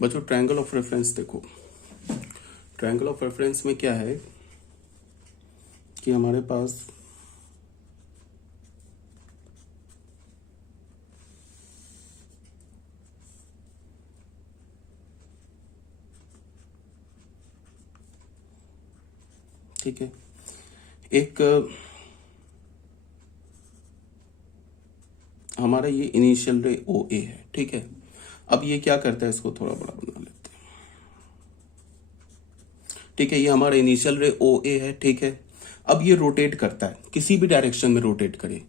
बच्चों triangle of reference देखो, triangle of reference में क्या है कि हमारे पास ठीक है, एक हमारा ये इनिशियल रे ओ ए है। ठीक है, अब ये क्या करता है, इसको थोड़ा बड़ा बना लेते हैं। ठीक है, ये हमारा इनिशियल रे ओ ए है। ठीक है, अब ये रोटेट करता है, किसी भी डायरेक्शन में रोटेट करे,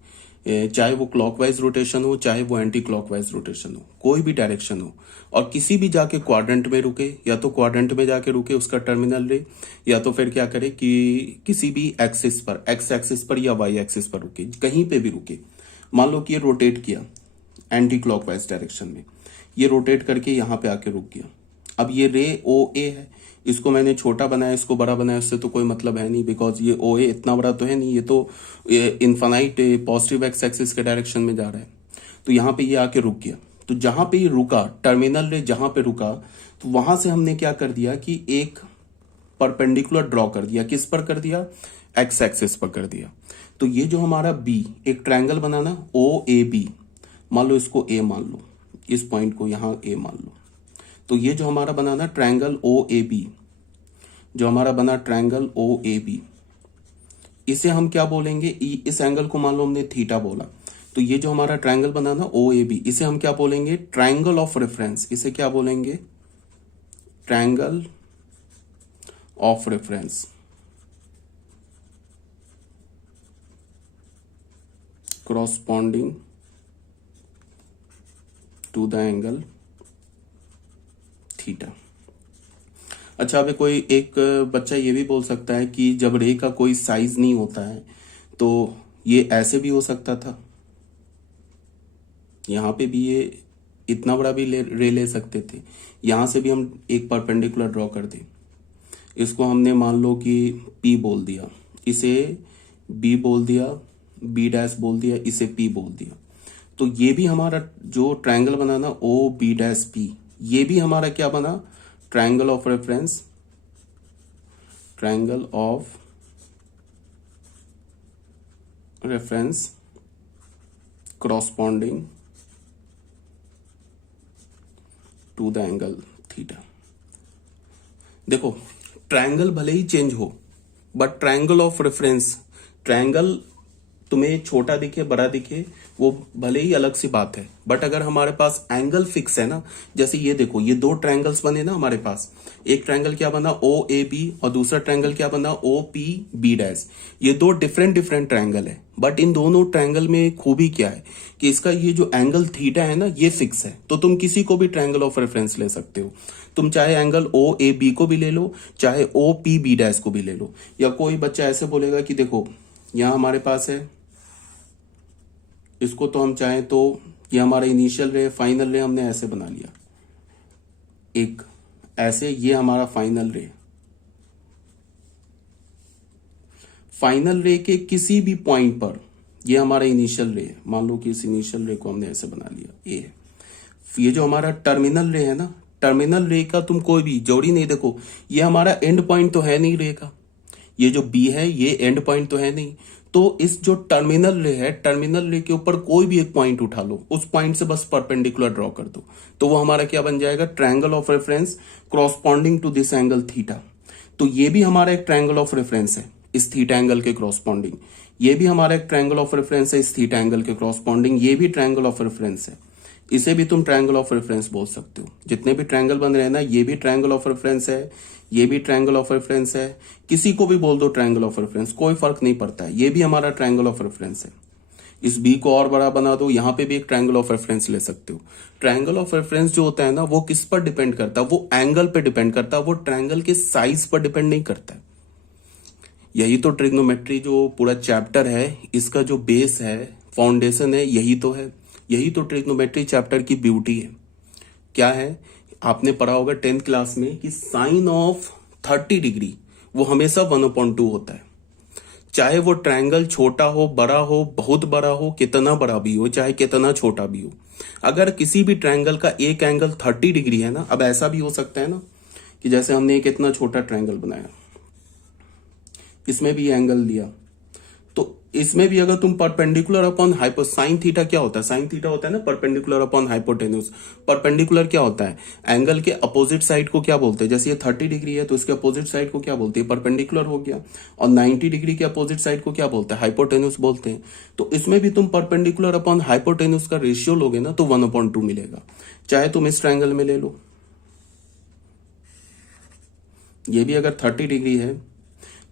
चाहे वो क्लॉकवाइज रोटेशन हो, चाहे वो एंटी क्लॉकवाइज रोटेशन हो, कोई भी डायरेक्शन हो, और किसी भी जाके क्वाड्रेंट में रुके, या तो क्वाड्रेंट में जाके रुके उसका टर्मिनल रे, या तो फिर क्या करे कि किसी भी एक्सिस पर, एक्स एक्सिस पर या वाई एक्सिस पर रुके, कहीं पे भी रुके। मान लो कि ये रोटेट किया एंटी क्लॉकवाइज डायरेक्शन में, ये रोटेट करके यहाँ पे आके रुक गया। अब ये रे ओ ए है, इसको मैंने छोटा बनाया, इसको बड़ा बनाया, इससे तो कोई मतलब है नहीं, बिकॉज ये ओ ए इतना बड़ा तो है नहीं, ये तो इनफाइनाइट पॉजिटिव एक्स एक्सिस के डायरेक्शन में जा रहा है। तो यहाँ पे ये आके रुक गया। तो जहां पे ये रुका, टर्मिनल रे जहां पे रुका, तो वहां से हमने क्या कर दिया कि एक परपेंडिकुलर ड्रॉ कर दिया। किस पर कर दिया? एक्स एक्सिस पर कर दिया। तो ये जो हमारा बी, एक triangle banana O A B, मान लो इसको ए मान लो, इस पॉइंट को यहां ए मान लो। तो ये जो हमारा बनाना ट्रायंगल ओ ए बी, जो हमारा बना ट्रायंगल ओ ए बी, इसे हम क्या बोलेंगे? इस एंगल को मान लो हमने थीटा बोला, तो ये जो हमारा ट्रायंगल बना ना ओ ए बी, इसे हम क्या बोलेंगे? Triangle of reference. इसे क्या बोलेंगे? Triangle of reference. corresponding to the angle theta. अच्छा, अभी कोई एक बच्चा ये भी बोल सकता है कि जब रे का कोई साइज नहीं होता है तो ये ऐसे भी हो सकता था, यहां पे भी ये इतना बड़ा भी रे ले सकते थे, यहां से भी हम एक परपेंडिकुलर ड्रॉ कर दें। इसको हमने मान लो कि P बोल दिया, इसे B बोल दिया, B डैश बोल दिया, इसे P बोल दिया। तो ये भी हमारा जो ट्रायंगल बना ना O B डैश P, ये भी हमारा क्या बना? Triangle of reference, triangle of reference corresponding to the angle theta. देखो, ट्रायंगल भले ही चेंज हो, but triangle of reference, triangle तुम्हें छोटा दिखे बड़ा दिखे वो भले ही अलग सी बात है, बट अगर हमारे पास एंगल फिक्स है ना, जैसे ये देखो, ये दो ट्रायंगल्स बने ना हमारे पास, एक ट्रायंगल क्या बना ओ ए बी, और दूसरा ट्रायंगल क्या बना ओ पी बी डैश। ये दो डिफरेंट डिफरेंट ट्रायंगल है, बट इन दोनों ट्रायंगल में खूबी क्या है कि इसका ये जो एंगल थीटा है ना, ये फिक्स है। तो तुम किसी को भी ट्रायंगल ऑफ रेफरेंस ले सकते हो, तुम चाहे एंगल ओ ए बी को भी ले लो, चाहे ओ पी बी डैश को भी ले लो। या कोई बच्चा ऐसे बोलेगा कि देखो यहां हमारे पास है, इसको तो हम चाहें तो ये हमारा इनिशियल रे, फाइनल रे हमने ऐसे बना लिया, एक ऐसे, ये हमारा फाइनल रे। फाइनल रे के किसी भी पॉइंट पर ये हमारा इनिशियल रे है, मान लो कि इस इनिशियल रे को हमने ऐसे बना लिया ए। ये जो हमारा टर्मिनल रे है ना, टर्मिनल रे का तुम कोई भी जोड़ी नहीं, देखो ये हमारा एंड पॉइंट तो है नहीं रे का, ये जो बी है ये एंड पॉइंट तो है नहीं। तो इस जो टर्मिनल रे है, टर्मिनल रे के ऊपर कोई भी एक पॉइंट उठा लो, उस पॉइंट से बस परपेंडिकुलर ड्रॉ कर दो, तो वो हमारा क्या बन जाएगा? Triangle of reference corresponding to this angle theta. तो ये भी हमारा एक ट्रायंगल ऑफ रेफरेंस है इस थीटा एंगल के कॉरस्पॉन्डिंग, ये भी हमारा एक ट्रायंगल ऑफ रेफरेंस है इस थीटा एंगल के कॉरस्पॉन्डिंग, ये भी ट्रायंगल ऑफ रेफरेंस है, इसे भी तुम ट्रायंगल ऑफ रेफरेंस बोल सकते हो। जितने भी ट्रायंगल बन रहे हैं ना, ये भी ट्रायंगल ऑफ रेफरेंस है, ये भी ट्रायंगल ऑफ रेफरेंस है, किसी को भी बोल दो ट्रायंगल ऑफ रेफरेंस, कोई फर्क नहीं पड़ता है, ये भी हमारा ट्रायंगल ऑफ रेफरेंस है। इस बी को और बड़ा बना दो, यहां पे भी एक ट्रायंगल ऑफ रेफरेंस ले सकते हो। ट्रायंगल ऑफ रेफरेंस जो होता है ना, वो किस पर डिपेंड करता है? वो एंगल पे डिपेंड करता है, वो ट्रायंगल के साइज पर डिपेंड नहीं करता है। यही तो ट्रिग्नोमेट्री जो पूरा चैप्टर है, इसका जो बेस है, फाउंडेशन है, यही तो है, यही तो ट्रिग्नोमेट्री चैप्टर की ब्यूटी है। क्या है? आपने पढ़ा होगा 10th क्लास में कि साइन ऑफ 30 डिग्री वो हमेशा 1/2 होता है, चाहे वो ट्रायंगल छोटा हो, बड़ा हो, बहुत बड़ा हो, कितना बड़ा भी हो, चाहे कितना छोटा भी हो, अगर किसी भी ट्रायंगल का एक एंगल 30 डिग्री है ना, अब ऐसा भी हो सकता है ना कि जैसे हमने एक इतना छोटा ट्रायंगल बनाया, इसमें भी एंगल लिया, तो इसमें भी अगर तुम perpendicular upon hypo, sine theta क्या होता है, साइन थीटा होता है ना परपेंडिकुलर अपॉन हाइपोटेन्यूज। परपेंडिकुलर क्या होता है, एंगल के अपोजिट साइड को क्या बोलते हैं, जैसे ये 30 डिग्री है तो इसके अपोजिट साइड को क्या बोलते हैं, परपेंडिकुलर हो गया। और 90 डिग्री के अपोजिट साइड को क्या बोलते हैं, हाइपोटेन्यूज बोलते हैं। तो इसमें भी तुम परपेंडिकुलर अपॉन हाइपोटेन्यूज का रेशियो लोगे ना तो 1/2 मिलेगा। चाहे तुम इस ट्रायंगल में ले लो, ये भी अगर 30 डिग्री है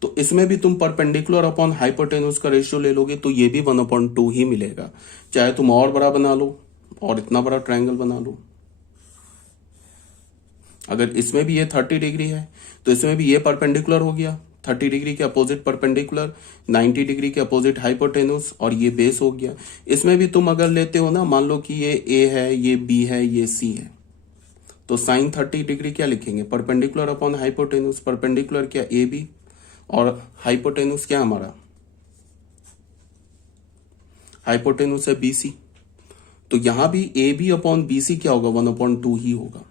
तो इसमें भी तुम परपेंडिकुलर अपॉन हाइपोटेन्यूज का रेशियो ले लोगे तो ये भी 1/2 ही मिलेगा। चाहे तुम और बड़ा बना लो और इतना बड़ा ट्रायंगल बना लो, अगर इसमें भी ये 30 डिग्री है तो इसमें भी ये परपेंडिकुलर हो गया, 30 डिग्री के अपोजिट परपेंडिकुलर, 90 डिग्री के अपोजिट हाइपोटेन्यूज, और ये बेस हो गया। इसमें भी तुम अगर लेते हो ना, मान लो कि ये ए है, ये बी है, ये सी है, तो साइन 30 डिग्री क्या लिखेंगे, परपेंडिकुलर अपॉन हाइपोटेन्यूज। परपेंडिकुलर क्या, ए बी, और हाइपोटेन्यूज क्या हमारा, हाइपोटेन्यूज है बीसी। तो यहां भी ए बी अपॉन बीसी क्या होगा, 1/2 ही होगा।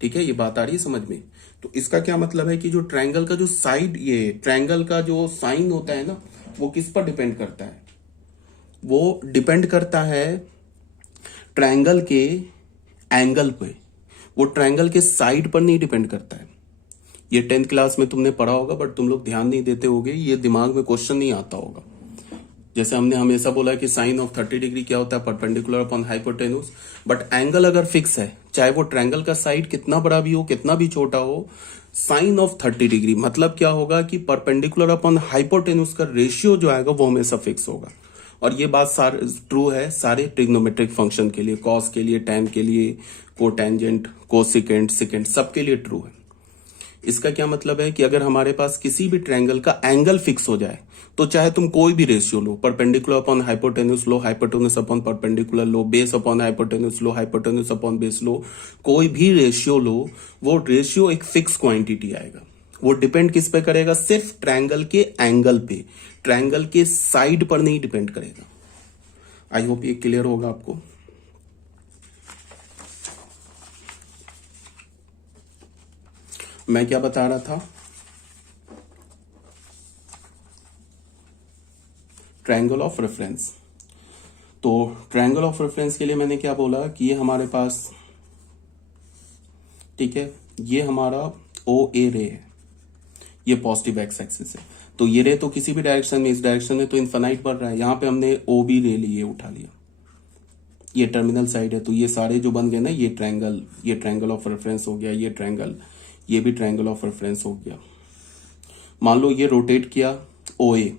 ठीक है, ये बात आ रही है समझ में। तो इसका क्या मतलब है कि जो ट्रायंगल का जो साइड, ये ट्रायंगल का जो साइन होता है ना, वो किस पर डिपेंड करता है, वो डिपेंड करता है ट्रायंगल के एंगल पे, वो ट्रायंगल के साइड पर नहीं डिपेंड करता है। ये 10th क्लास में तुमने पढ़ा होगा बट तुम लोग ध्यान नहीं देते होगे, ये दिमाग में क्वेश्चन नहीं आता होगा। जैसे हमने हमेशा बोला कि साइन ऑफ 30 डिग्री क्या होता है, perpendicular upon hypotenuse. But angle अगर फिक्स है, चाहे वो ट्रायंगल का साइड कितना बड़ा भी हो, कितना भी छोटा हो, साइन ऑफ 30 डिग्री मतलब क्या होगा कि परपेंडिकुलर अपॉन हाइपोटेन्यूज का रेशियो जो आएगा वो हमेशा फिक्स होगा। और ये बात ट्रू है सारे ट्रिग्नोमेट्रिक फंक्शन के लिए, कॉस के लिए, टैन के लिए, कोटेंजेंट, कोसिकेंट, सिकेंट, सबके लिए ट्रू है। इसका क्या मतलब है कि अगर हमारे पास किसी भी ट्रायंगल का एंगल फिक्स हो जाए तो चाहे तुम कोई भी रेशियो लो, परपेंडिकुलर अपॉन हाइपोटेन्यूज लो, हाइपोटेन्यूज अपॉन परपेंडिकुलर लो, बेस अपॉन हाइपोटेन्यूज लो, हाइपोटेन्यूज अपॉन बेस लो, कोई भी रेशियो लो, वो रेशियो एक फिक्स क्वांटिटी आएगा। वो डिपेंड किस पे करेगा, सिर्फ ट्रायंगल के एंगल पे, ट्रायंगल के साइड पर नहीं डिपेंड करेगा। आई होप ये क्लियर होगा आपको। मैं क्या बता रहा था, ट्रायंगल ऑफ रेफरेंस। तो ट्रायंगल ऑफ रेफरेंस के लिए मैंने क्या बोला कि ये हमारे पास, ठीक है, ये हमारा ओ ए रे है, ये पॉजिटिव एक्स एक्सिस है। तो ये रे तो किसी भी डायरेक्शन में, इस डायरेक्शन में तो इन्फिनाइट बढ़ रहा है, यहां पे हमने ओ बी रे लिए, उठा लिया, ये टर्मिनल साइड है। तो ये सारे जो बन गए ना, ये ट्रायंगल ऑफ रेफरेंस हो गया, ये ट्रायंगल, ये भी ट्रायंगल ऑफ रेफरेंस हो गया। मान लो ये रोटेट किया ओ ए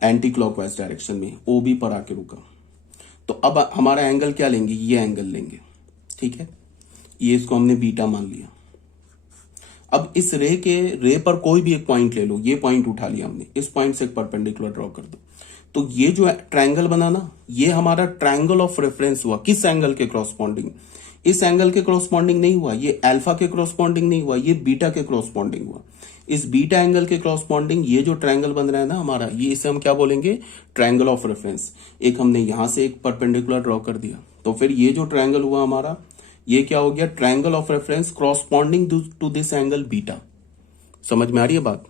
एंटी क्लॉकवाइज डायरेक्शन में, ओ बी पर आके रुका, तो अब हमारा एंगल क्या लेंगे, ये एंगल लेंगे। ठीक है, ये इसको हमने बीटा मान लिया। अब इस रे पर कोई भी एक पॉइंट ले लो, ये पॉइंट उठा लिया हमने, इस पॉइंट से एक परपेंडिकुलर ड्रॉ कर दो। तो ये जो ट्रायंगल बना ना, ये हमारा ट्रायंगल ऑफ रेफरेंस हुआ। किस एंगल के क्रॉसपॉन्डिंग, इस एंगल के क्रॉसपॉन्डिंग नहीं हुआ, ये अल्फा के क्रॉसपॉन्डिंग नहीं हुआ, ये बीटा के क्रॉसपॉन्डिंग हुआ। इस बीटा एंगल के क्रॉसपॉन्डिंग ये जो ट्रायंगल बन रहा है ना हमारा, ये इसे हम क्या बोलेंगे, ट्रायंगल ऑफ रेफरेंस। एक हमने यहां से एक परपेंडिकुलर ड्रॉ कर दिया, तो फिर ये जो ट्रायंगल हुआ हमारा, ये क्या हो गया, triangle of reference corresponding to this angle beta. समझ में आ रही है बात।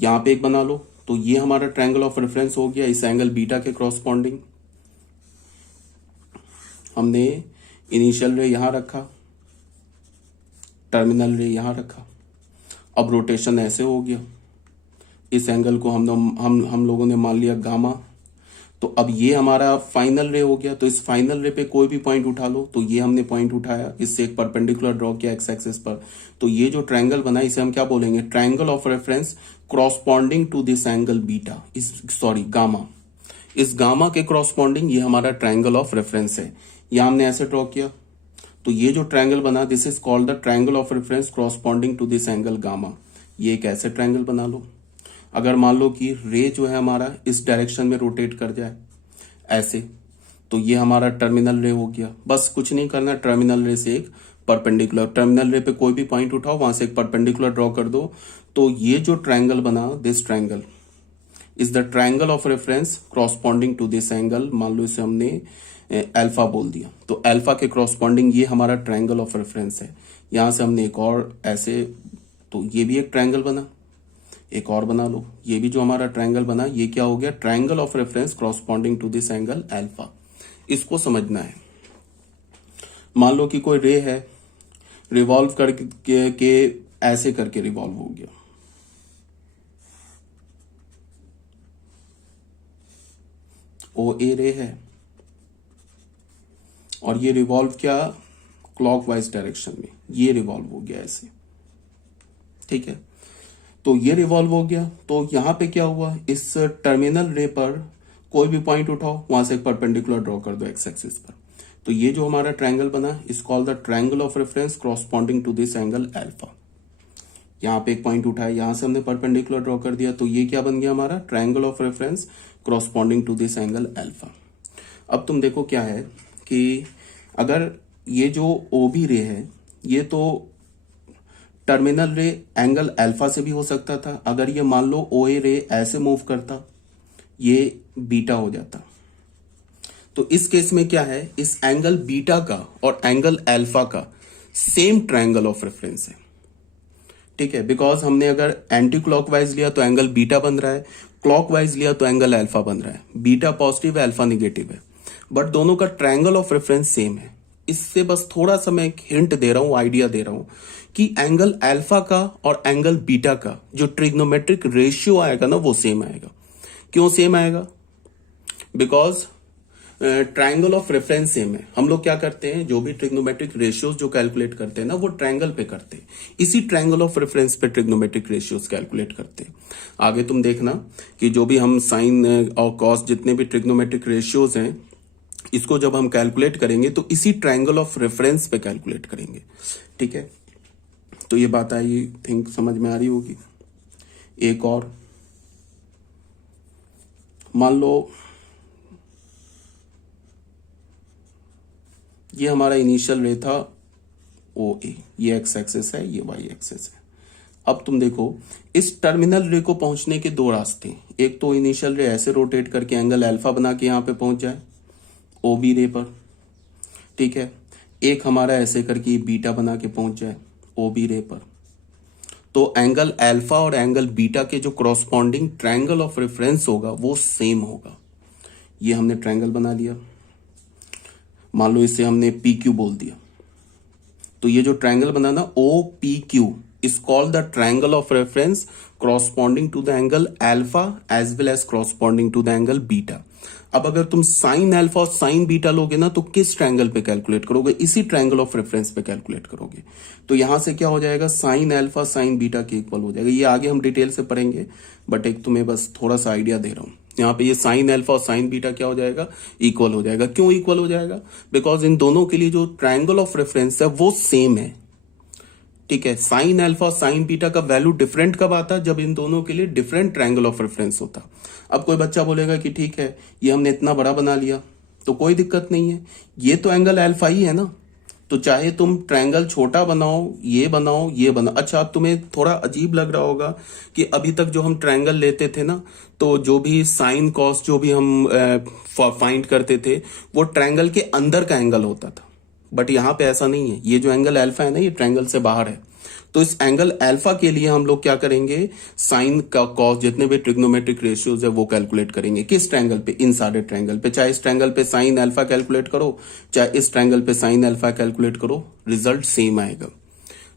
यहां पे एक बना लो, तो ये हमारा ट्रायंगल ऑफ रेफरेंस हो गया इस एंगल बीटा के क्रॉसपॉन्डिंग। हमने इनिशियल रे यहां रखा, टर्मिनल रे यहां रखा। अब रोटेशन ऐसे हो गया, इस एंगल को हम लोगों ने मान लिया गामा। तो अब ये हमारा फाइनल रे हो गया, तो इस फाइनल रे पे कोई भी पॉइंट उठा लो, तो ये हमने पॉइंट उठाया, इससे एक परपेंडिकुलर ड्रॉ किया एक्स एक्सिस पर। तो ये जो ट्रायंगल बना, इसे हम क्या बोलेंगे, triangle of reference corresponding to this angle beta, gamma. इस गामा के क्रॉसपॉन्डिंग ये हमारा ट्रायंगल ऑफ रेफरेंस है। यहां हमने ऐसे ड्रॉ किया, तो ये जो ट्रायंगल बना, this is called the triangle of reference corresponding to this angle gamma. ये एक ऐसे ट्रायंगल बना लो। अगर मान लो कि रे जो है हमारा इस डायरेक्शन में रोटेट कर जाए ऐसे, तो ये हमारा टर्मिनल रे हो गया। बस कुछ नहीं करना, टर्मिनल रे से एक परपेंडिकुलर, टर्मिनल रे पे कोई भी पॉइंट उठाओ, वहां से एक परपेंडिकुलर ड्रॉ कर दो। तो ये जो ट्रायंगल बना, this triangle is the triangle of reference corresponding to this angle. मान लो इसे हमने अल्फा बोल दिया, तो अल्फा के क्रॉसपॉन्डिंग ये हमारा ट्रायंगल ऑफ रेफरेंस है। यहां से हमने एक और ऐसे, तो ये भी एक ट्रायंगल बना, एक और बना लो, ये भी जो हमारा ट्रायंगल बना ये क्या हो गया, triangle of reference corresponding to this angle alpha. इसको समझना है। मान लो कि कोई रे है, रिवॉल्व करके ऐसे करके रिवॉल्व हो गया, ओ ए रे है, और ये रिवॉल्व क्या, क्लॉकवाइज डायरेक्शन में, ये रिवॉल्व हो गया ऐसे, ठीक है। तो ये रिवॉल्व हो गया, तो यहां पे क्या हुआ, इस टर्मिनल रे पर कोई भी पॉइंट उठाओ, वहां से एक परपेंडिकुलर ड्रॉ कर दो एक्स एक्सिस पर। तो ये जो हमारा ट्रायंगल बना is called the triangle of reference corresponding to this angle alpha. यहाँ पे एक पॉइंट उठाया, यहां से हमने परपेंडिकुलर ड्रॉ कर दिया, तो ये क्या बन गया हमारा, triangle of reference corresponding to this angle alpha. अब तुम देखो क्या है कि अगर ये जो ओ बी रे है, ये तो टर्मिनल रे एंगल अल्फा से भी हो सकता था। अगर ये मान लो ओ ए रे ऐसे मूव करता, ये बीटा हो जाता। तो इस केस में क्या है, इस एंगल बीटा का और एंगल अल्फा का सेम ट्रायंगल ऑफ रेफरेंस है, ठीक है। बिकॉज हमने अगर एंटी क्लॉकवाइज लिया तो एंगल बीटा बन रहा है, क्लॉकवाइज लिया तो एंगल अल्फा बन रहा है। बीटा पॉजिटिव है, अल्फा निगेटिव है, बट दोनों का ट्रायंगल ऑफ रेफरेंस सेम है। इससे बस थोड़ा सा मैं एक हिंट दे रहा हूं, आइडिया दे रहा हूं कि एंगल अल्फा का और एंगल बीटा का जो ट्रिग्नोमेट्रिक रेशियो आएगा ना, वो सेम आएगा। क्यों सेम आएगा, because triangle of reference same है। हम लोग क्या करते हैं, जो भी ट्रिग्नोमेट्रिक रेशियोज जो कैलकुलेट करते हैं ना, वो ट्रायंगल पे करते हैं, इसी ट्रायंगल ऑफ रेफरेंस पे ट्रिग्नोमेट्रिक रेशियोज कैलकुलेट करते हैं। आगे तुम देखना कि जो भी हम साइन और कॉस जितने भी ट्रिग्नोमेट्रिक रेशियोज हैं, इसको जब हम कैलकुलेट करेंगे तो इसी ट्रायंगल ऑफ रेफरेंस पे कैलकुलेट करेंगे, ठीक है। तो ये बात आई थिंक समझ में आ रही होगी। एक और मान लो ये हमारा इनिशियल रे था ओ ए, ये एक्स एक्सिस है, ये वाई एक्सिस है। अब तुम देखो इस टर्मिनल रे को पहुंचने के दो रास्ते, एक तो इनिशियल रे ऐसे रोटेट करके एंगल अल्फा बना के यहां पे पहुंच जाए ओ बी रे पर, ठीक है। एक हमारा ऐसे करके बीटा बना के पहुंच जाए ओ बी रे पर। तो एंगल अल्फा और एंगल बीटा के जो क्रॉसपॉन्डिंग ट्रायंगल ऑफ रेफरेंस होगा वो सेम होगा। ये हमने ट्रायंगल बना लिया, मान लो इसे हमने पी क्यू बोल दिया। तो ये जो ट्रायंगल बना ना O P Q is called the triangle of reference corresponding to the angle alpha as well as corresponding to the angle beta. अब अगर तुम साइन अल्फा और साइन बीटा लोगे ना, तो किस ट्रायंगल पे कैलकुलेट करोगे, इसी ट्रायंगल ऑफ रेफरेंस पे कैलकुलेट करोगे। तो यहां से क्या हो जाएगा, साइन अल्फा साइन बीटा के इक्वल हो जाएगा। ये आगे हम डिटेल से पढ़ेंगे, बट एक तुम्हें बस थोड़ा सा आइडिया दे रहा हूं। यहाँ पे ये साइन अल्फा और साइन बीटा क्या हो जाएगा, इक्वल हो जाएगा। क्यों इक्वल हो जाएगा, बिकॉज इन दोनों के लिए जो ट्रायंगल ऑफ रेफरेंस है वो सेम है, ठीक है। साइन अल्फा और साइन बीटा का वैल्यू डिफरेंट कब आता, जब इन दोनों के लिए डिफरेंट ट्रायंगल ऑफ रेफरेंस होता। अब कोई बच्चा बोलेगा कि ठीक है ये हमने इतना बड़ा बना लिया, तो कोई दिक्कत नहीं है, ये तो एंगल अल्फा ही है ना, तो चाहे तुम ट्रायंगल छोटा बनाओ, ये बनाओ, ये बनाओ। अच्छा, अब तुम्हें थोड़ा अजीब लग रहा होगा कि अभी तक जो हम ट्रायंगल लेते थे ना, तो जो भी साइन कॉस जो भी हम फाइंड करते थे, वो ट्रायंगल के अंदर का एंगल होता था। बट यहां पे ऐसा नहीं है, ये जो एंगल अल्फा है ना, ये ट्रायंगल से बाहर है। तो इस एंगल अल्फा के लिए हम लोग क्या करेंगे, साइन का कॉस जितने भी ट्रिग्नोमेट्रिक रेशियोज है वो कैलकुलेट करेंगे। किस ट्रायंगल पे, इन सारे ट्रायंगल पे। चाहे इस ट्रायंगल पे साइन अल्फा कैलकुलेट करो, चाहे इस ट्रायंगल पे साइन अल्फा कैलकुलेट करो, रिजल्ट सेम आएगा।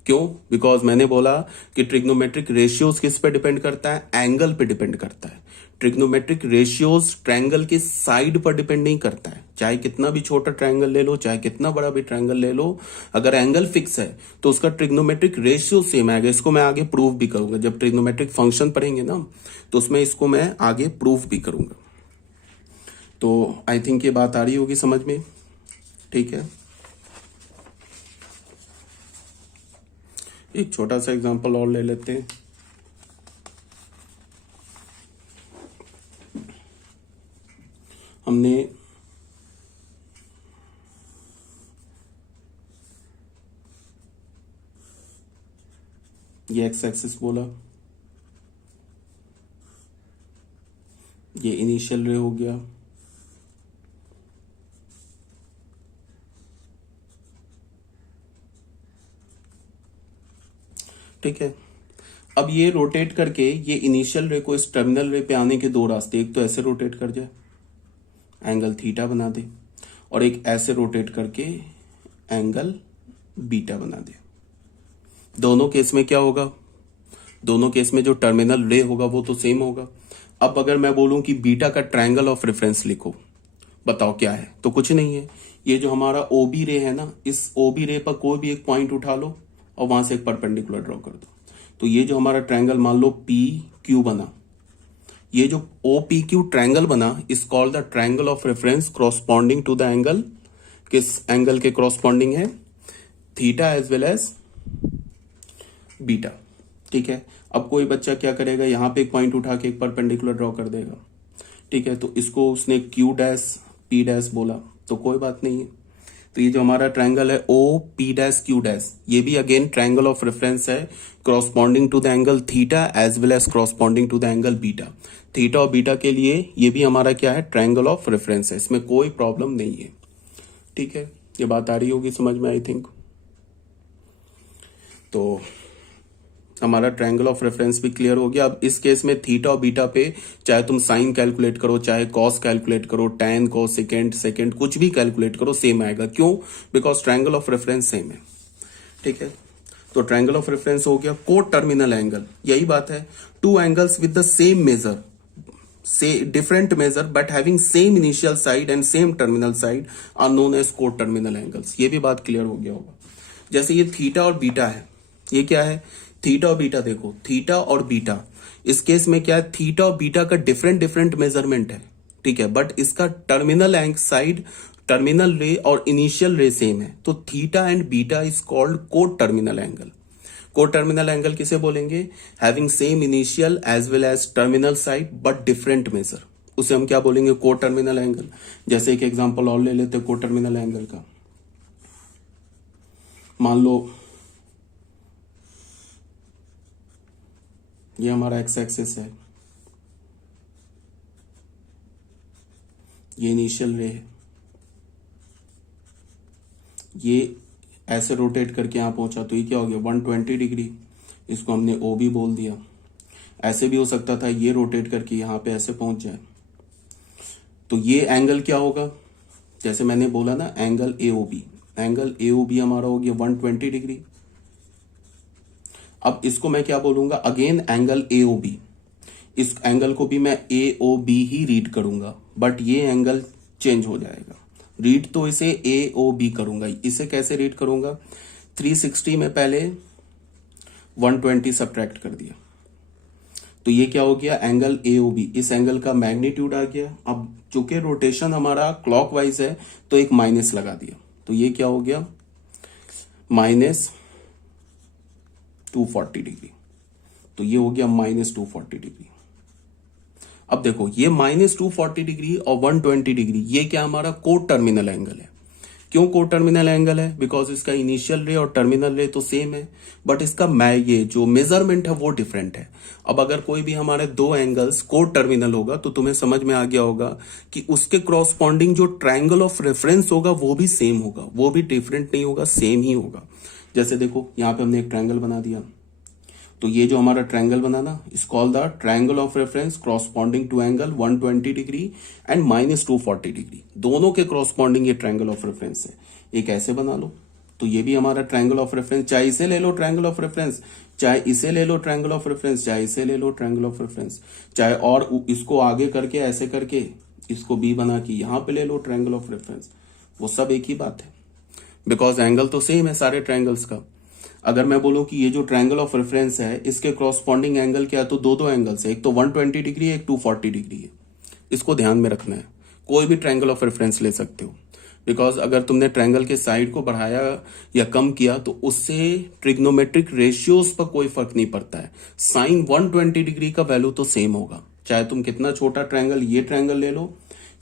क्यों, बिकॉज मैंने बोला कि ट्रिग्नोमेट्रिक रेशियोज किस पे डिपेंड करता है, एंगल पे डिपेंड करता है। ट्रिग्नोमेट्रिक रेशियोज ट्रायंगल के साइड पर डिपेंड नहीं करता है। चाहे कितना भी छोटा ट्रायंगल ले लो, चाहे कितना बड़ा भी ट्रायंगल ले लो, अगर एंगल फिक्स है तो उसका ट्रिग्नोमेट्रिक रेशियो सेम आएगा। इसको मैं आगे प्रूव भी करूंगा, जब ट्रिग्नोमेट्रिक फंक्शन पढ़ेंगे ना, तो उसमें इसको मैं आगे प्रूव भी करूंगा। तो आई थिंक ये बात आ रही होगी समझ में, ठीक है। एक छोटा सा एग्जांपल और ले लेते हैं। हमने ये एक्स एक्सिस बोला, ये इनिशियल रे हो गया, ठीक है। अब ये रोटेट करके ये इनिशियल रे को इस टर्मिनल रे पे आने के दो रास्ते, एक तो ऐसे रोटेट कर जाए, एंगल थीटा बना दे, और एक ऐसे रोटेट करके एंगल बीटा बना दे। दोनों केस में क्या होगा, दोनों केस में जो टर्मिनल रे होगा वो तो सेम होगा। अब अगर मैं बोलूं कि बीटा का ट्रायंगल ऑफ रेफरेंस लिखो, बताओ क्या है, तो कुछ नहीं है। ये जो हमारा ओबी रे है ना, इस ओबी रे पर कोई भी एक पॉइंट उठा लो और वहां से एक परपेंडिकुलर ड्रॉ कर दो। तो ये जो हमारा ट्रायंगल मान लो पी क्यू बना, ये जो ओ पी क्यू ट्रायंगल बना is called the triangle of reference corresponding to the angle, किस एंगल के कॉरस्पॉन्डिंग है, theta as well as beta. ठीक है। अब कोई बच्चा क्या करेगा, यहां पे एक पॉइंट उठा के एक परपेंडिकुलर ड्रॉ कर देगा। ठीक है, तो इसको उसने क्यू डैश पी डैश बोला, तो कोई बात नहीं है। तो ये जो हमारा ट्रायंगल है O P dash Q dash, ये भी अगेन ट्रायंगल ऑफ रेफरेंस है corresponding to the angle theta as well as corresponding to the angle beta. Theta और बीटा के लिए ये भी हमारा क्या है, ट्रायंगल ऑफ रेफरेंस है, इसमें कोई प्रॉब्लम नहीं है। ठीक है, ये बात आ रही होगी समझ में, आई थिंक। तो हमारा ट्रायंगल ऑफ रेफरेंस भी क्लियर हो गया। अब इस केस में थीटा और बीटा पे चाहे तुम साइन कैलकुलेट करो, चाहे कॉस कैलकुलेट करो, टैन कॉस सेकेंड कुछ भी कैलकुलेट करो, सेम आएगा। क्यों? Because triangle of reference same है। ठीक है, तो ट्रायंगल ऑफ रेफरेंस हो गया। को टर्मिनल एंगल, यही बात है, two angles with the same measure, से different measure but having same initial side and same terminal side are known as coterminal angles. ये भी बात क्लियर हो गया होगा। जैसे ये थीटा और बीटा है, ये क्या है, थीटा और बीटा। देखो थीटा और बीटा, इस केस में क्या है, थीटा और बीटा का डिफरेंट मेजरमेंट है। ठीक है, बट इसका टर्मिनल एंग साइड, टर्मिनल रे और इनिशियल रे सेम है, तो theta and beta is called coterminal angle. Coterminal angle किसे बोलेंगे, having same initial as well as terminal side but different measure, उसे हम क्या बोलेंगे, को टर्मिनल एंगल। जैसे एक एग्जांपल और ले लेते को टर्मिनल एंगल का। मान लो ये हमारा एक्स एक्सिस है, ये इनिशियल रे है, ये ऐसे रोटेट करके यहां पहुंचा, तो ये क्या हो गया 120 डिग्री, इसको हमने ओ बी बोल दिया। ऐसे भी हो सकता था ये रोटेट करके यहां पे ऐसे पहुंच जाए, तो ये एंगल क्या होगा, जैसे मैंने बोला ना angle A O B, angle A O B हमारा हो गया 120 डिग्री। अब इसको मैं क्या बोलूंगा, again angle A O B, इस एंगल को भी मैं ए ओ बी ही रीड करूंगा, बट ये एंगल चेंज हो जाएगा। रीड तो इसे ए ओ बी करूंगा, इसे कैसे रीड करूंगा, 360 में पहले 120 सब्ट्रैक्ट कर दिया, तो ये क्या हो गया, एंगल ए ओ बी, इस एंगल का मैग्नीट्यूड आ गया। अब चूंकि रोटेशन हमारा क्लॉकवाइज है तो एक माइनस लगा दिया, तो ये क्या हो गया माइनस 240 डिग्री, तो ये हो गया माइनस 240 डिग्री। अब देखो ये माइनस 240 डिग्री और 120 डिग्री, ये क्या हमारा को टर्मिनल एंगल है। क्यों को टर्मिनल एंगल है, बिकॉज इसका इनिशियल रे और टर्मिनल रे तो सेम है, बट इसका ये जो मेजरमेंट है वो डिफरेंट है। अब अगर कोई भी हमारे दो एंगल्स को टर्मिनल होगा तो तुम्हें समझ में आ गया होगा कि उसके क्रॉसपॉन्डिंग जो ट्रायंगल ऑफ रेफरेंस होगा वो भी सेम होगा, वो भी डिफरेंट नहीं होगा, सेम ही होगा। जैसे देखो यहां पे हमने एक ट्रायंगल बना दिया, तो ये जो हमारा ट्रायंगल बना ना is called the triangle of reference corresponding to angle 120 degree and minus 240 degree, दोनों के कॉरस्पॉन्डिंग ये ट्रायंगल ऑफ रेफरेंस है। एक ऐसे बना लो, तो ये भी हमारा ट्रायंगल ऑफ रेफरेंस, चाहे इसे ले लो ट्रायंगल ऑफ रेफरेंस, चाहे इसे ले लो ट्रायंगल ऑफ रेफरेंस, चाहे इसे ले लो ट्रायंगल ऑफ रेफरेंस, चाहे और इसको आगे करके ऐसे करके इसको बी बना के यहां पे ले लो ट्रायंगल ऑफ रेफरेंस, वो सब एक ही बात है, बिकॉज एंगल तो सेम है सारे ट्रायंगल्स का। अगर मैं बोलूं कि ये जो ट्रायंगल ऑफ रेफरेंस है इसके क्रॉसपॉन्डिंग एंगल क्या है, तो दो एंगल्स है, एक तो 120 डिग्री है, एक 240 डिग्री है। इसको ध्यान में रखना है, कोई भी ट्रायंगल ऑफ रेफरेंस ले सकते हो, बिकॉज अगर तुमने ट्रायंगल के साइड को बढ़ाया या कम किया तो उससे ट्रिग्नोमेट्रिक रेशियोज पर कोई फर्क नहीं पड़ता है। साइन 120 डिग्री का वैल्यू तो सेम होगा, चाहे तुम कितना छोटा ट्रायंगल, ये ट्रायंगल ले लो,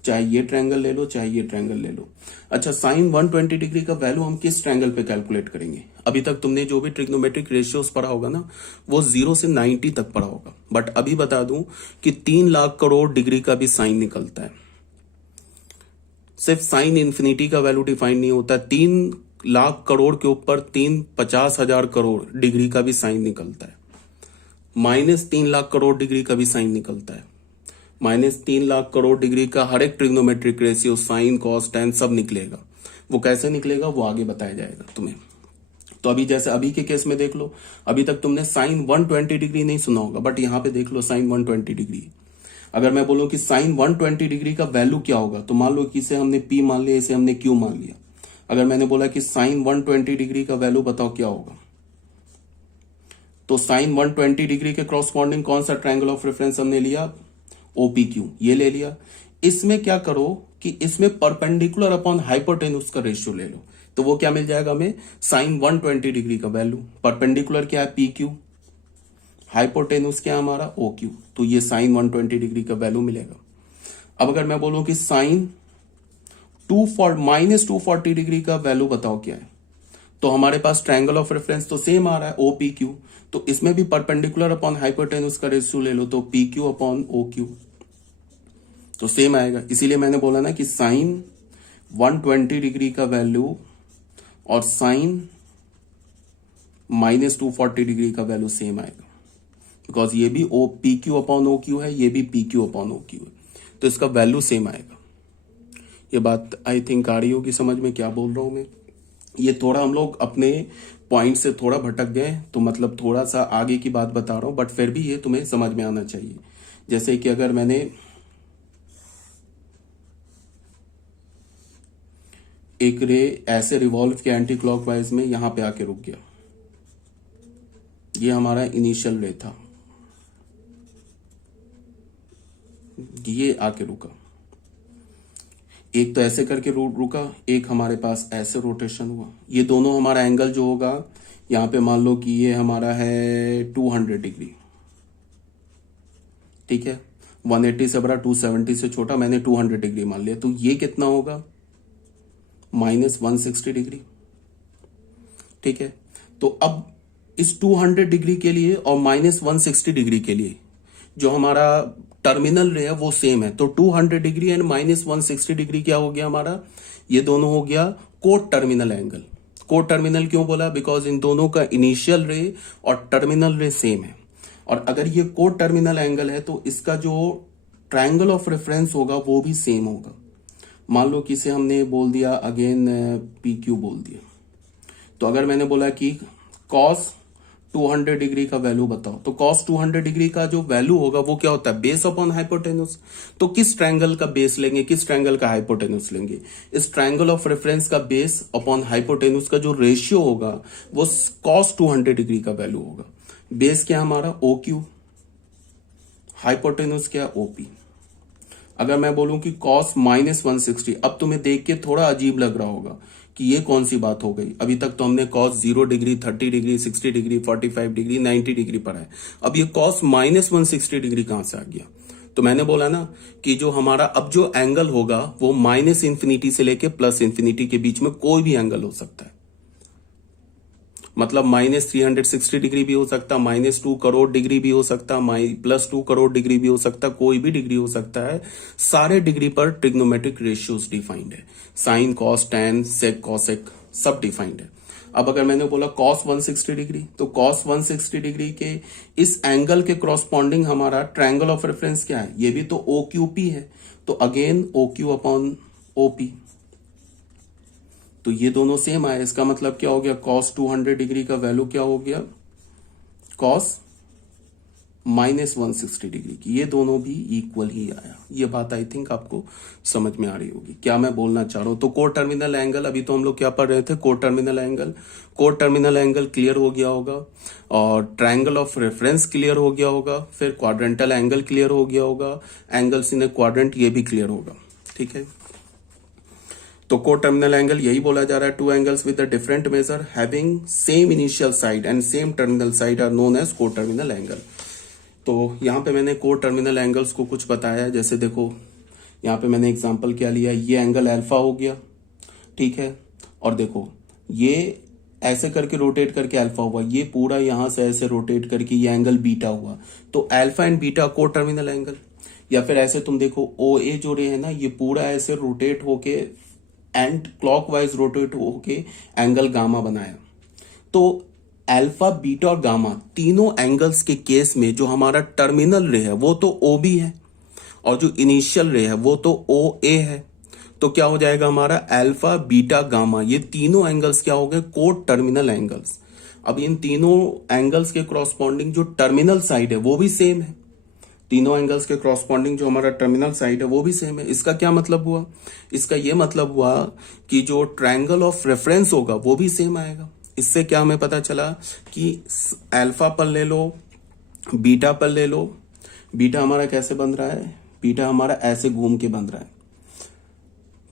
चाहे ये ट्रायंगल ले लो, चाहे ये ट्रायंगल ले लो। अच्छा, साइन 120 डिग्री का वैल्यू हम किस ट्रायंगल पे कैलकुलेट करेंगे, अभी तक तुमने जो भी ट्रिग्नोमेट्रिक रेशियोज पढ़ा होगा ना वो 0 से 90 तक पढ़ा होगा, बट अभी बता दूं कि 3 लाख करोड़ डिग्री का भी साइन निकलता है। सिर्फ साइन इन्फिनिटी का वैल्यू डिफाइन नहीं होता, 3 लाख करोड़ के ऊपर 350,000 करोड़ डिग्री का भी साइन निकलता है। -3,00,000 करोड़ डिग्री का भी साइन निकलता है। -3,00,000 करोड़ डिग्री का हर एक trigonometric ratio, sine, cos, tan सब निकलेगा। वो कैसे निकलेगा वो आगे बताया जाएगा तुम्हें। तो अभी जैसे अभी के केस में देख लो, अभी तक तुमने साइन 120 डिग्री नहीं सुना होगा, बट यहां पे देख लो साइन 120 डिग्री। अगर मैं बोलूं कि साइन 120 डिग्री का वैल्यू क्या होगा, तो मान लो कि इसे हमने P मान लिया, इसे हमने Q मान लिया। अगर मैंने बोला कि साइन 120 डिग्री का वैल्यू बताओ क्या होगा, तो साइन 120 डिग्री के क्रॉसपॉन्डिंग कौन सा ट्रायंगल ऑफ रेफरेंस हमने लिया, OPQ, ये ले लिया। इसमें क्या करो कि इसमें परपेंडिकुलर अपॉन हाइपोटेन्यूज का रेशियो ले लो, तो वो क्या मिल जाएगा हमें, साइन 120 डिग्री का वैल्यू। परपेंडिकुलर क्या है, PQ, हाइपोटेन्यूज क्या है हमारा, OQ, तो ये साइन 120 डिग्री का वैल्यू मिलेगा। अब अगर मैं बोलूं कि साइन -240 डिग्री का वैल्यू बताओ क्या है, तो हमारे पास ट्रायंगल ऑफ रेफरेंस तो सेम आ रहा है, OPQ, तो इसमें भी परपेंडिकुलर अपॉन हाइपोटेन्यूज का रेशियो ले लो, तो PQ अपॉन OQ, तो सेम आएगा। इसीलिए मैंने बोला ना कि साइन 120 डिग्री का वैल्यू और साइन -240 डिग्री का वैल्यू सेम आएगा, बिकॉज ये भी PQ अपॉन OQ है, ये भी PQ अपॉन OQ है, तो इसका वैल्यू सेम आएगा। ये बात आई थिंक आ रही होगी समझ में क्या बोल रहा हूं मैं। ये थोड़ा हम लोग अपने पॉइंट से थोड़ा भटक गए, तो मतलब थोड़ा सा आगे की बात बता रहा हूं, बट फिर भी ये तुम्हें समझ में आना चाहिए। जैसे कि अगर मैंने एक रे ऐसे रिवॉल्व किया एंटी क्लॉकवाइज में, यहां पे आके रुक गया, ये हमारा इनिशियल रे था, ये आके रुका, एक तो ऐसे करके रुका, एक हमारे पास ऐसे रोटेशन हुआ। ये दोनों हमारा एंगल जो होगा, यहां पे मान लो कि ये हमारा है 200 डिग्री, ठीक है, 180 से बड़ा, 270 से छोटा, मैंने 200 डिग्री मान लिया, तो ये कितना होगा, -160 डिग्री, ठीक है। तो अब इस 200 डिग्री के लिए और -160 डिग्री के लिए जो हमारा टर्मिनल रे है वो सेम है, तो 200 डिग्री एंड -160 डिग्री क्या हो गया हमारा, ये दोनों हो गया को टर्मिनल एंगल। को टर्मिनल क्यों बोला, बिकॉज इन दोनों का इनिशियल रे और टर्मिनल रे सेम है, और अगर ये को टर्मिनल एंगल है तो इसका जो ट्रायंगल ऑफ रेफरेंस होगा वो भी सेम होगा। मान लो कि इसे हमने बोल दिया अगेन PQ बोल दिया, तो अगर मैंने बोला कि cos 200 डिग्री का वैल्यू बताओ, तो cos 200 डिग्री का जो वैल्यू होगा वो क्या होता है, बेस अपॉन हाइपोटेन्यूज। तो किस ट्रायंगल का बेस लेंगे, किस ट्रायंगल का हाइपोटेन्यूज लेंगे, इस ट्रायंगल ऑफ रेफरेंस का बेस अपॉन हाइपोटेन्यूज का जो रेशियो होगा वो cos 200 डिग्री का वैल्यू होगा। बेस क्या हमारा OQ, हाइपोटेन्यूज क्या OP। अगर मैं बोलूं कि cos -160, अब तुम्हें देख के थोड़ा अजीब लग रहा होगा कि ये कौन सी बात हो गई, अभी तक तो हमने cos 0 degree, 30 degree, 60 degree, 45 degree, 90 degree पढ़ा है, अब ये cos -160 डिग्री कहां से आ गया। तो मैंने बोला ना कि जो हमारा अब जो एंगल होगा वो -∞ से लेके +∞ के बीच में कोई भी एंगल हो सकता है, मतलब -360 डिग्री भी हो सकता, -2 करोड़ डिग्री भी हो सकता, +2 करोड़ डिग्री भी हो सकता, कोई भी डिग्री हो सकता है। सारे डिग्री पर ट्रिग्नोमेट्रिक रेशियोज डिफाइंड है, साइन, कॉस, टैन, सेक, कॉसेक सब डिफाइंड है। अब अगर मैंने बोला cos 160 डिग्री, तो cos 160 डिग्री के इस एंगल के क्रॉसपॉन्डिंग हमारा ट्रायंगल ऑफ रेफरेंस क्या है, ये भी तो OQP है, तो अगेन OQ अपॉन OP, तो ये दोनों सेम आए। इसका मतलब क्या हो गया, cos 200 डिग्री का वैल्यू क्या हो गया, cos -160 डिग्री की, ये दोनों भी इक्वल ही आया। ये बात आई थिंक आपको समझ में आ रही होगी क्या मैं बोलना चाह रहा हूं। तो को टर्मिनल एंगल, अभी तो हम लोग क्या पढ़ रहे थे, को terminal angle, coterminal angle clear हो गया होगा, और ट्रायंगल ऑफ रेफरेंस क्लियर हो गया होगा, फिर क्वाड्रेंटल एंगल क्लियर हो गया होगा, एंगल्स इन ए क्वाड्रेंट ये भी क्लियर होगा, ठीक है। तो को टर्मिनल एंगल यही बोला जा रहा है, two angles with a different measure having same initial side and same terminal side are known as coterminal angle. तो यहाँ पे मैंने को टर्मिनल एंगल्स को कुछ बताया है, जैसे देखो यहाँ पे मैंने एग्जांपल क्या लिया, ये एंगल अल्फा हो गया, ठीक है, और देखो ये ऐसे करके रोटेट करके अल्फा हुआ, ये पूरा यहां से ऐसे रोटेट करके ये एंगल बीटा हुआ, तो अल्फा एंड बीटा को टर्मिनल एंगल। या फिर ऐसे तुम देखो OA जो रे है ना, ये पूरा ऐसे रोटेट होके एंड क्लॉकवाइज रोटेट होके एंगल गामा बनाया। तो अल्फा बीटा और गामा तीनों एंगल्स के केस में जो हमारा टर्मिनल रे है वो तो ओ बी है और जो इनिशियल रे है वो तो ओ ए है। तो क्या हो जाएगा हमारा अल्फा बीटा गामा, ये तीनों एंगल्स क्या हो गए, को टर्मिनल एंगल्स। अब इन तीनों एंगल्स के क्रॉसपॉन्डिंग जो टर्मिनल साइड है वो भी सेम है। तीनों एंगल्स के क्रॉसपॉन्डिंग जो हमारा टर्मिनल साइड है वो भी सेम है। इसका क्या मतलब हुआ, इसका ये मतलब हुआ कि जो ट्रायंगल ऑफ रेफरेंस होगा वो भी सेम आएगा। इससे क्या हमें पता चला कि अल्फा पर ले लो, बीटा पर ले लो। बीटा हमारा कैसे बन रहा है, बीटा हमारा ऐसे घूम के बन रहा है।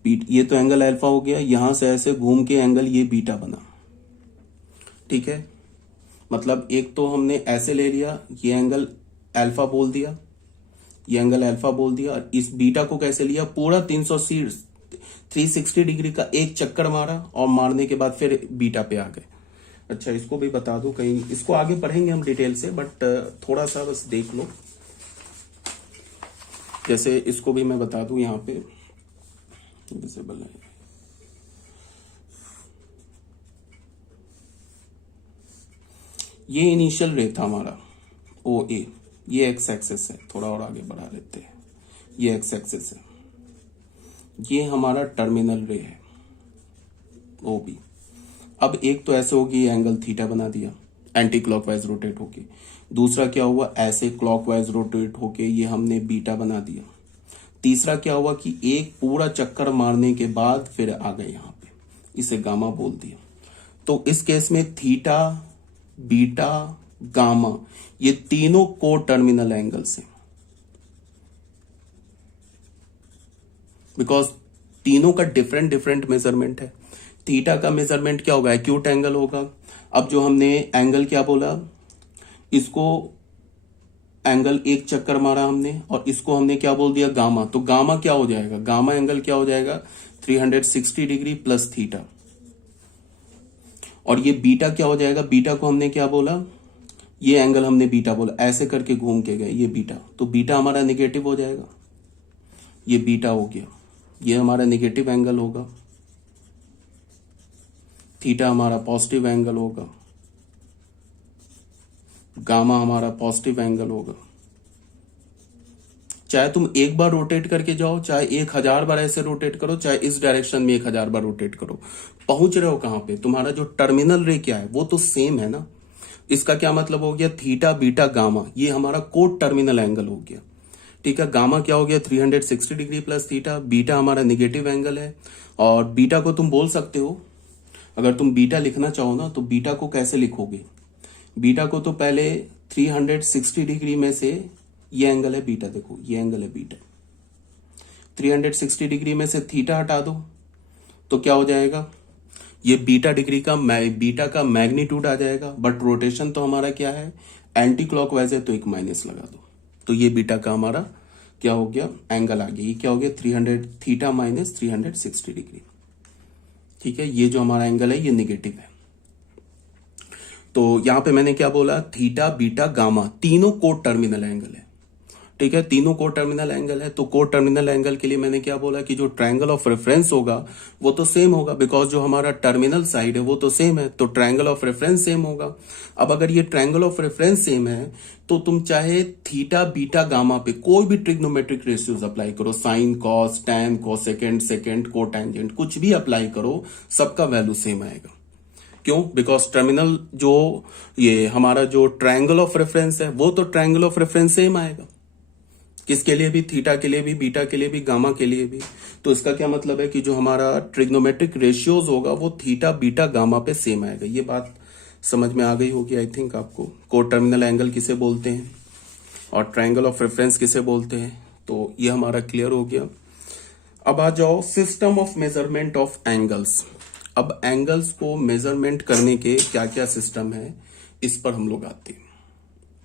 ये तो एंगल अल्फा हो गया, यहां से ऐसे घूम के एंगल ये बीटा बना, ठीक है। मतलब एक तो हमने ऐसे ले लिया, ये एंगल अल्फा बोल दिया, ये एंगल अल्फा बोल दिया, और इस बीटा को कैसे लिया, पूरा 360 डिग्री का एक चक्कर मारा और मारने के बाद फिर बीटा पे आ गए। अच्छा, इसको भी बता दूं, कहीं इसको आगे पढ़ेंगे हम डिटेल से, बट थोड़ा सा बस देख लो। जैसे इसको भी मैं बता दूं, यहाँ पे विजिबल है, ये इनिशियल रे था हमारा ओ ए, ये एक्स एक्सेस है, थोड़ा और आगे बढ़ा लेते हैं, ये एक्स एक्सेस है, ये हमारा टर्मिनल रे है ओ बी। अब एक तो ऐसे होगी, ये एंगल थीटा बना दिया एंटी क्लॉकवाइज रोटेट होके। दूसरा क्या हुआ, ऐसे क्लॉकवाइज रोटेट होके ये हमने बीटा बना दिया। तीसरा क्या हुआ कि एक पूरा चक्कर मारने के बाद फिर आ गए यहां पे, इसे गामा बोल दिया। तो इस केस में थीटा, बीटा, गामा, ये तीनों को टर्मिनल एंगल्स हैं, बिकॉज तीनों का डिफरेंट डिफरेंट मेजरमेंट है। थीटा का मेजरमेंट क्या होगा, एक्यूट एंगल होगा। अब जो हमने एंगल क्या बोला, इसको एंगल एक चक्कर मारा हमने और इसको हमने क्या बोल दिया, गामा। तो गामा क्या हो जाएगा, गामा एंगल क्या हो जाएगा, 360 डिग्री प्लस थीटा। और ये बीटा क्या हो जाएगा, बीटा को हमने क्या बोला, ये एंगल हमने बीटा बोला, ऐसे करके घूम के गए, ये बीटा, तो बीटा हमारा नेगेटिव हो जाएगा, ये बीटा हो गया, ये हमारा नेगेटिव एंगल होगा। थीटा हमारा पॉजिटिव एंगल होगा, गामा हमारा पॉजिटिव एंगल होगा। चाहे तुम एक बार रोटेट करके जाओ, चाहे 1000 बार ऐसे रोटेट करो, चाहे इस डायरेक्शन में 1000 बार रोटेट करो, पहुंच रहे हो कहां पे, तुम्हारा जो टर्मिनल रे क्या है वो तो सेम है ना। इसका क्या मतलब हो गया, थीटा बीटा गामा, ये हमारा को टर्मिनल एंगल हो गया, ठीक है। गामा क्या हो गया, 360 डिग्री प्लस थीटा। बीटा हमारा नेगेटिव एंगल है, और बीटा को तुम बोल सकते हो, अगर तुम बीटा लिखना चाहो ना तो बीटा को कैसे लिखोगे, बीटा को तो पहले 360 डिग्री में से ये एंगल है बीटा, देखो ये एंगल है बीटा, 360 डिग्री में से थीटा हटा दो तो क्या हो जाएगा, ये बीटा डिग्री का बीटा का मैग्नीट्यूड आ जाएगा। बट रोटेशन तो हमारा क्या है, एंटी क्लॉकवाइज है, तो एक माइनस लगा दो, तो ये बीटा का हमारा क्या हो गया, एंगल आ गया। ये क्या हो गया, 300 थीटा माइनस 360 डिग्री, ठीक है। ये जो हमारा एंगल है ये नेगेटिव है। तो यहां पे मैंने क्या बोला, थीटा बीटा गामा तीनों को टर्मिनल एंगल है, ठीक है। तीनों को टर्मिनल एंगल है, तो को टर्मिनल एंगल के लिए मैंने क्या बोला कि जो ट्रायंगल ऑफ रेफरेंस होगा वो तो सेम होगा, बिकॉज जो हमारा टर्मिनल साइड है वो तो सेम है, तो ट्रायंगल ऑफ रेफरेंस सेम होगा। अब अगर ये ट्रायंगल ऑफ रेफरेंस सेम है तो तुम चाहे थीटा बीटा गामा पे कोई भी ट्रिग्नोमेट्रिक रेशियोज अप्लाई करो, sign cos tan cosecant second को टेंजेंट, कुछ भी अप्लाई करो, सबका वैल्यू सेम आएगा। क्यों, बिकॉज टर्मिनल जो ये हमारा जो ट्रायंगल ऑफ रेफरेंस है वो तो ट्रायंगल ऑफ रेफरेंस सेम आएगा, किसके लिए भी, थीटा के लिए भी, बीटा के लिए भी, गामा के लिए भी। तो इसका क्या मतलब है कि जो हमारा ट्रिग्नोमेट्रिक रेशियोज होगा वो थीटा बीटा गामा पे सेम आएगा। ये बात समझ में आ गई होगी आई थिंक आपको, को टर्मिनल एंगल किसे बोलते हैं और ट्रायंगल ऑफ रेफरेंस किसे बोलते हैं, तो ये हमारा क्लियर हो गया। अब आ जाओ system of measurement of angles. अब एंगल्स को मेजरमेंट करने के क्या क्या सिस्टम है, इस पर हम लोग आते हैं।